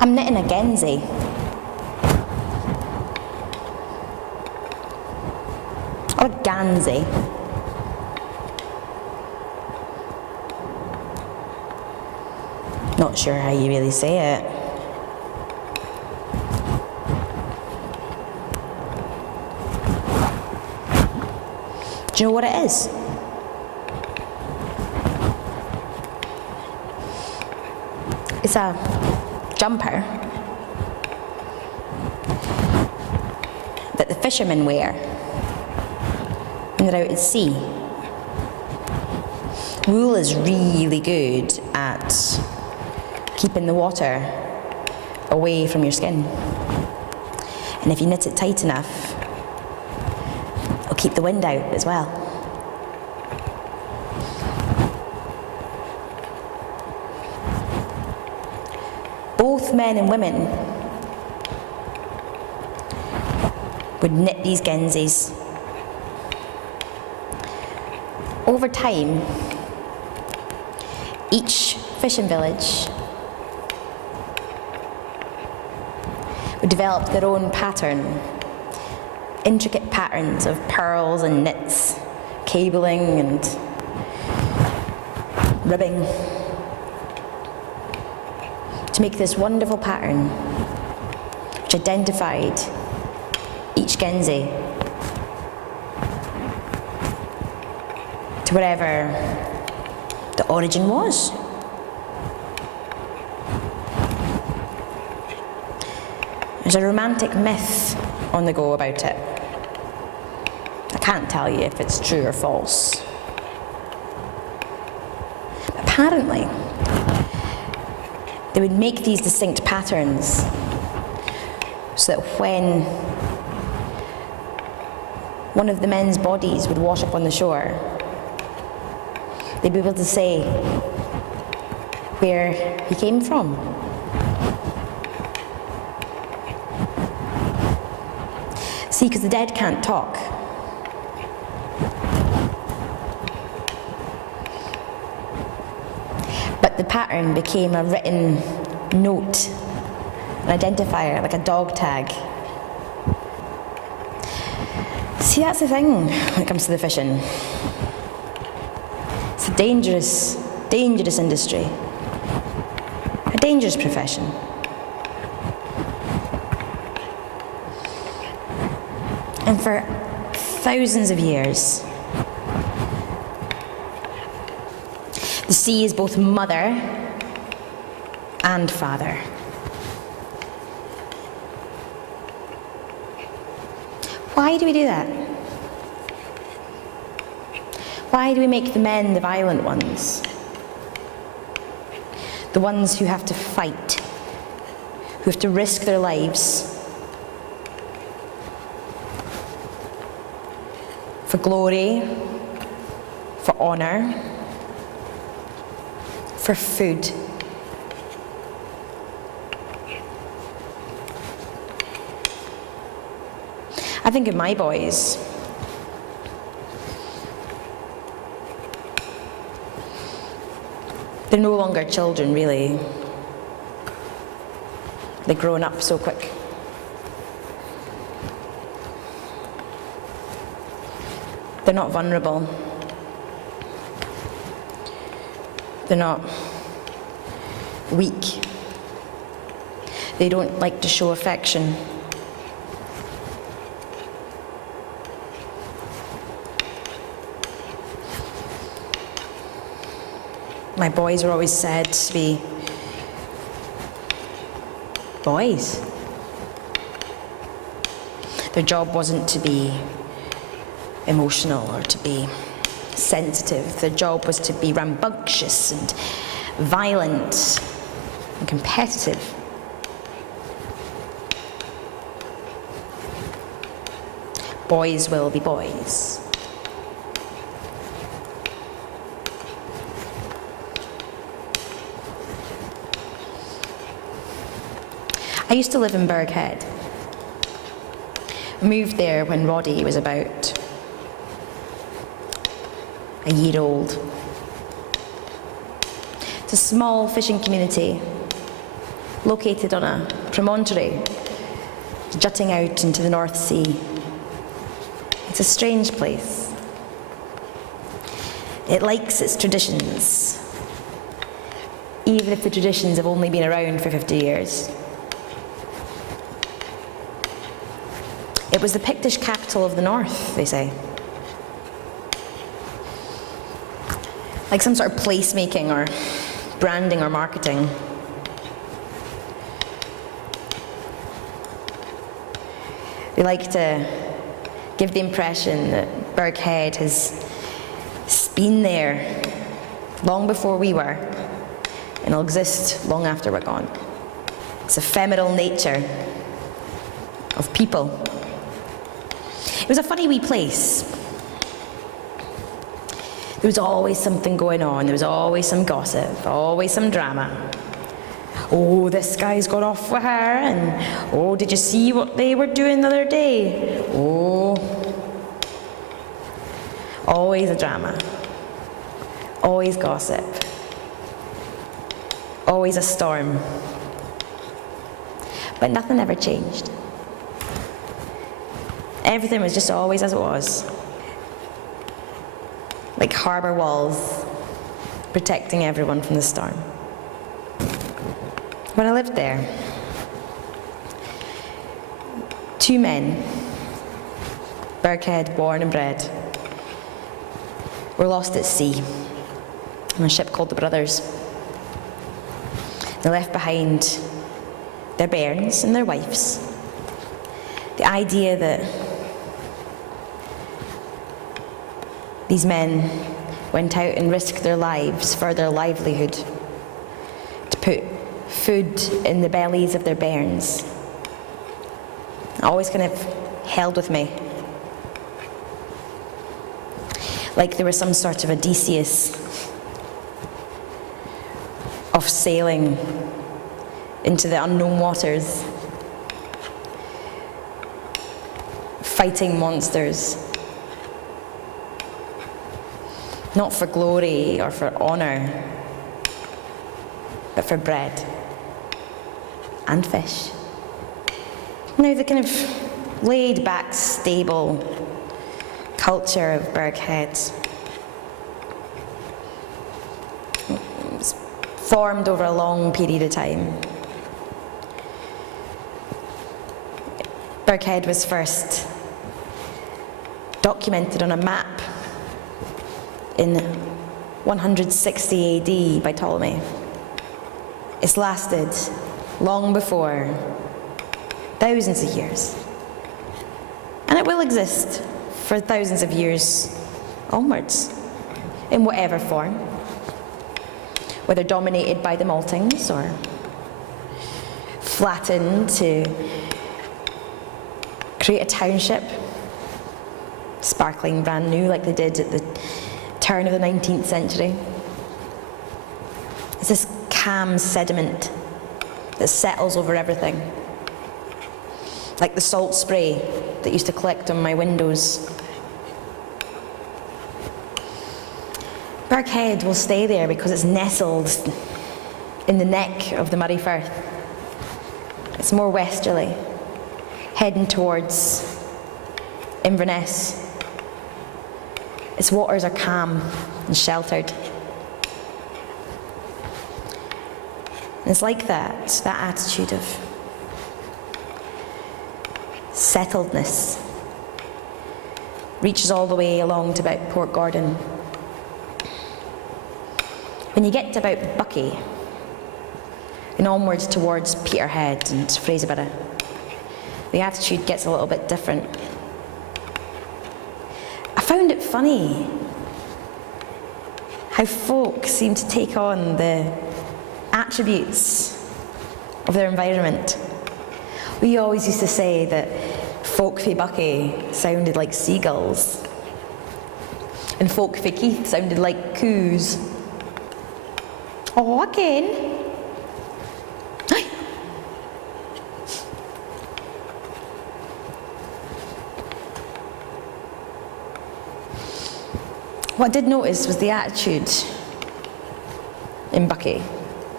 I'm knitting a Genzi. Or a Ganzi. Not sure how you really say it. Do you know what it is? It's a jumper that the fishermen wear when they're out at sea. Wool is really good at keeping the water away from your skin. And if you knit it tight enough, it'll keep the wind out as well. Both men and women would knit these Genzis. Over time, each fishing village would develop their own pattern, intricate patterns of pearls and knits, cabling and ribbing, to make this wonderful pattern which identified each Genzi to wherever the origin was. There's a romantic myth on the go about it. I can't tell you if it's true or false. Apparently, they would make these distinct patterns so that when one of the men's bodies would wash up on the shore, they'd be able to say where he came from. See, because the dead can't talk. But the pattern became a written note, an identifier, like a dog tag. See, that's the thing when it comes to the fishing. It's a dangerous, dangerous industry. A dangerous profession. And for thousands of years, the sea is both mother and father. Why do we do that? Why do we make the men the violent ones? The ones who have to fight, who have to risk their lives for glory, for honor, for food. I think of my boys. They're no longer children, really. They're grown up so quick. They're not vulnerable. They're not weak. They don't like to show affection. My boys were always said to be boys. Their job wasn't to be emotional or to be sensitive. Their job was to be rambunctious and violent and competitive. Boys will be boys. I used to live in Burghead. I moved there when Roddy was about a year old. It's a small fishing community located on a promontory jutting out into the North Sea. It's a strange place. It likes its traditions, even if the traditions have only been around for 50 years. It was the Pictish capital of the North, they say. Like some sort of placemaking or branding or marketing. They like to give the impression that Birkhead has been there long before we were, and will exist long after we're gone. It's ephemeral nature of people. It was a funny wee place. There was always something going on. There was always some gossip, always some drama. Oh, this guy's got off with her, and oh, did you see what they were doing the other day? Oh, always a drama, always gossip, always a storm. But nothing ever changed. Everything was just always as it was. Like harbour walls, protecting everyone from the storm. When I lived there, 2 men, Birkhead born and bred, were lost at sea on a ship called the Brothers. They left behind their bairns and their wives. The idea that these men went out and risked their lives for their livelihood, to put food in the bellies of their bairns, always kind of held with me. Like there was some sort of Odysseus of sailing into the unknown waters, fighting monsters, not for glory or for honour, but for bread and fish. Now the kind of laid back, stable culture of Birkhead was formed over a long period of time. Birkhead was first documented on a map in 160 AD by Ptolemy. It's lasted long before, thousands of years. And it will exist for thousands of years onwards, in whatever form, whether dominated by the Maltings or flattened to create a township, sparkling brand new like they did at the turn of the 19th century. It's this calm sediment that settles over everything, like the salt spray that used to collect on my windows. Birkhead will stay there because it's nestled in the neck of the Murray Firth. It's more westerly, heading towards Inverness. Its waters are calm and sheltered. And it's like that attitude of settledness reaches all the way along to about Port Gordon. When you get to about Buckie and onwards towards Peterhead and Fraserburgh, the attitude gets a little bit different. I found it funny how folk seem to take on the attributes of their environment. We always used to say that folk fae Buckie sounded like seagulls, and folk fae Keith sounded like coos. Oh, again. What I did notice was the attitude in Buckie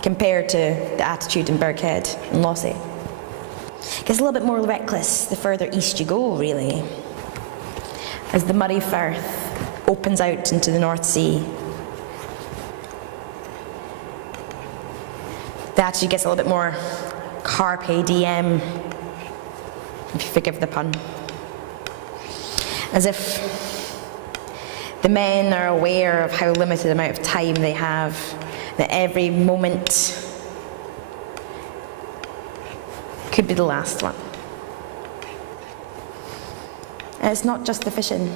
compared to the attitude in Birkhead and Lossy. It gets a little bit more reckless the further east you go, really, as the Murray Firth opens out into the North Sea. The attitude gets a little bit more carpe diem, if you forgive the pun. As if the men are aware of how limited amount of time they have, that every moment could be the last one. And it's not just the fishing,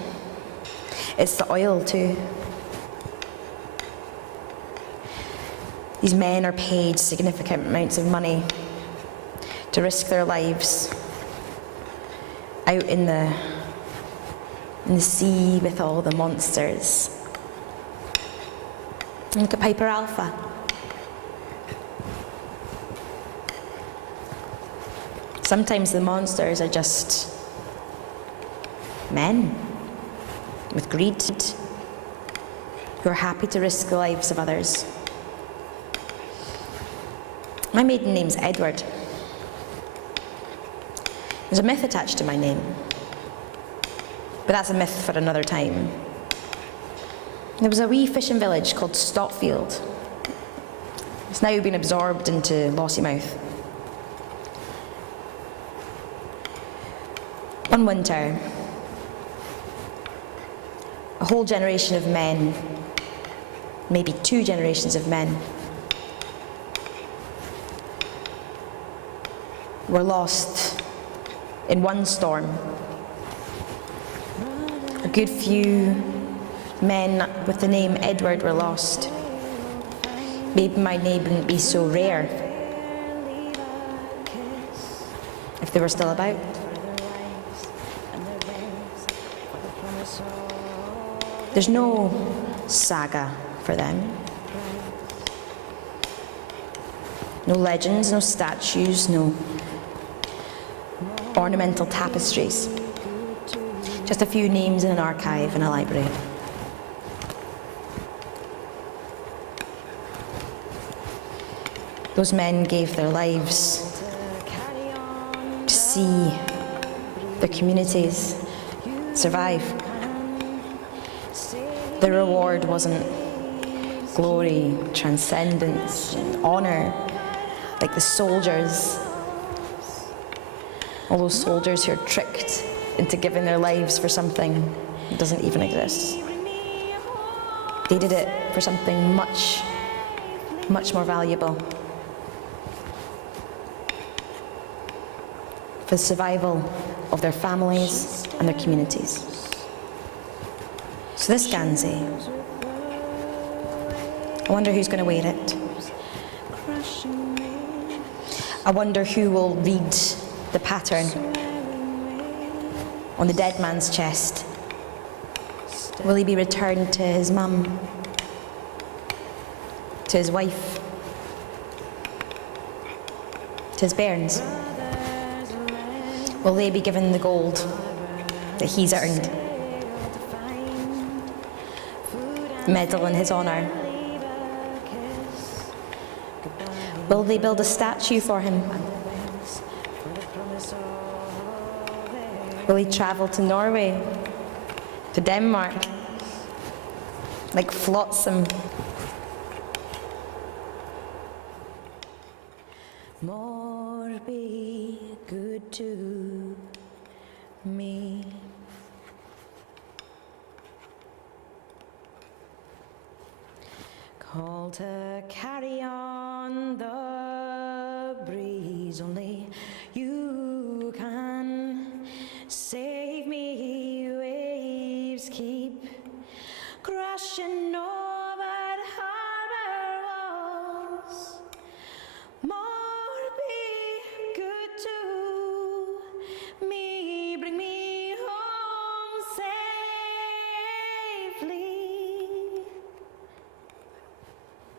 it's the oil too. These men are paid significant amounts of money to risk their lives out in the sea with all the monsters. Look at Piper Alpha. Sometimes the monsters are just men with greed who are happy to risk the lives of others. My maiden name's Edward. There's a myth attached to my name, but that's a myth for another time. There was a wee fishing village called Stotfield. It's now been absorbed into Lossiemouth. One winter, a whole generation of men, maybe 2 generations of men, were lost in one storm. A good few men with the name Edward were lost. Maybe my name wouldn't be so rare if they were still about. There's no saga for them. No legends, no statues, no ornamental tapestries. Just a few names in an archive in a library. Those men gave their lives to see their communities survive. The reward wasn't glory, transcendence, and honor like the soldiers. All those soldiers who are tricked into giving their lives for something that doesn't even exist. They did it for something much, much more valuable. For the survival of their families and their communities. So this Gansey, I wonder who's going to wear it. I wonder who will read the pattern on the dead man's chest. Will he be returned to his mum? To his wife? To his bairns? Will they be given the gold that he's earned? Medal in his honour? Will they build a statue for him? Will he travel to Norway? To Denmark? Like Flotsam? More be good to me. Call to carry on the breeze, only you